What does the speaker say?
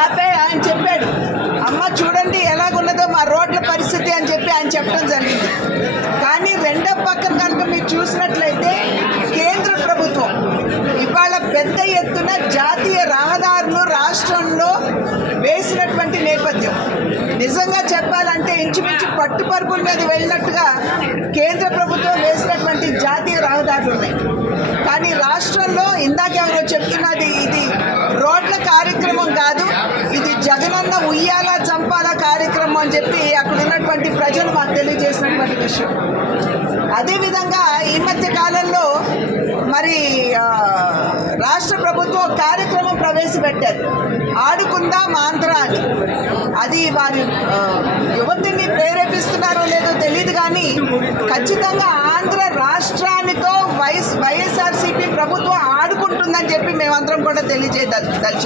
ఆపారు. ఆయన చెప్పాడు, అమ్మ చూడండి ఎలాగున్నదో మా రోడ్ల పరిస్థితి అని చెప్పి ఆయన చెప్పడం జరిగింది. కానీ రెండో పక్కన కనుక మీరు చూసినట్లయితే కేంద్ర ప్రభుత్వం ఇవాళ పెద్ద ఎత్తున జాతీయ రహదారులు రాష్ట్రంలో వేసినటువంటి నేపథ్యం నిజంగా చెప్పాలంటే ఇంచుమించు పట్టుపరుపుల మీద వెళ్ళినట్టుగా కేంద్ర ప్రభుత్వం వేసినటువంటి జాతీయ రహదారులు ఉన్నాయి. కానీ రాష్ట్రంలో ఇందాక ఎవరో చెప్తున్నది ఇది రోడ్ల కార్యక్రమం కాదు, ఇది జగనన్న ఉయ్యాల చంపాల కార్యక్రమం అని చెప్పి అక్కడ ఉన్నటువంటి ప్రజలు మాకు తెలియజేసినటువంటి విషయం. అదేవిధంగా ఈ మధ్య కాలంలో మరి రాష్ట్ర ప్రభుత్వం కార్యక్రమం ప్రవేశపెట్టారు, ఆడుకుందాం ఆంధ్ర అని. అది వారి యువతిని ప్రేరేపిస్తున్నారో లేదో తెలియదు, కానీ ఖచ్చితంగా ఆంధ్ర రాష్ట్రానితో వైఎస్ఆర్సీపీ ప్రభుత్వం ఆడుకుంటుందని చెప్పి మేమందరం కూడా తెలియజేయదలిచాం.